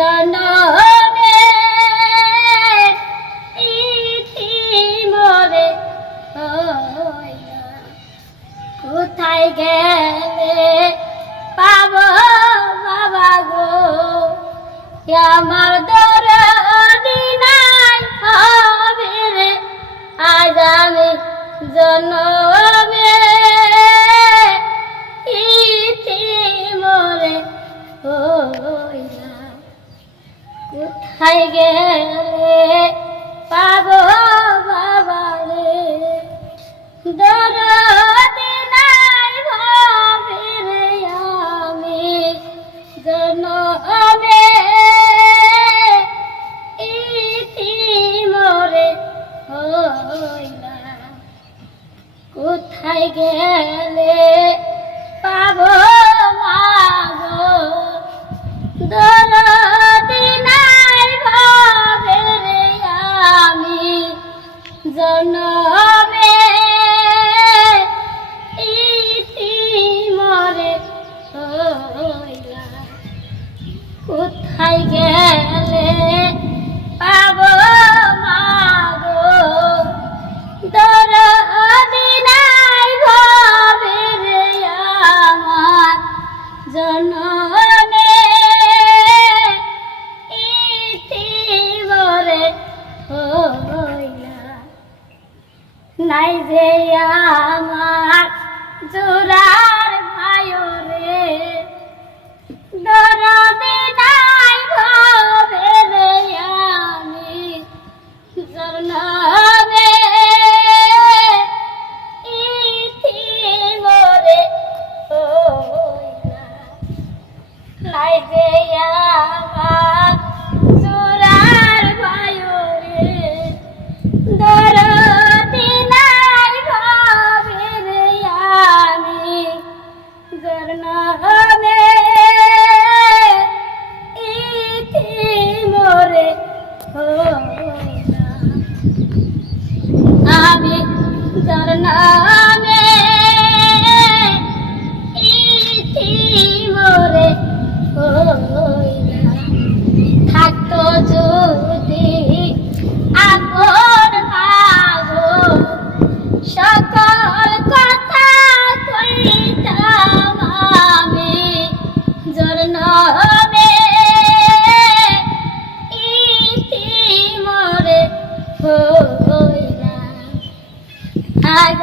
জনমে ইতি মোরে হইলা কোথায় গেলে পাবো বাবা গো আমার দরদি নাই হবে রে আজ আমি জনমে ইতি মোরে হইলা কোথায় গেলে পাবো বাবা রে দরদি নাই ভাবে রে আমি জনমে ইতি মোরে হইলা কোথায় গেলে পাবো মাগো দরদি নাই ভাবে রে আমি জনমে ইতি মোরে হইলা কোথায় গেলে পাবো মাগো দরদি নাই ভাবে রে আমার জনমে ইতি মোরে হইলা নাই যে আমার জোড়ার ভাইও রে দরদি নাই ভাবে রে আমি জনমে ইতি মোরে হইলা নাই যে আমার জোড়ার ভাইও রে দরদি নাই ভাবে রে আমি জনমে ইতি মোরে হইলা আমি জনমে ইতি মোরে হইলা থাকতো যদি আপন ভাগো সকল কথা কইতাম আমি জনমে ইতি মোরে হইলা আজ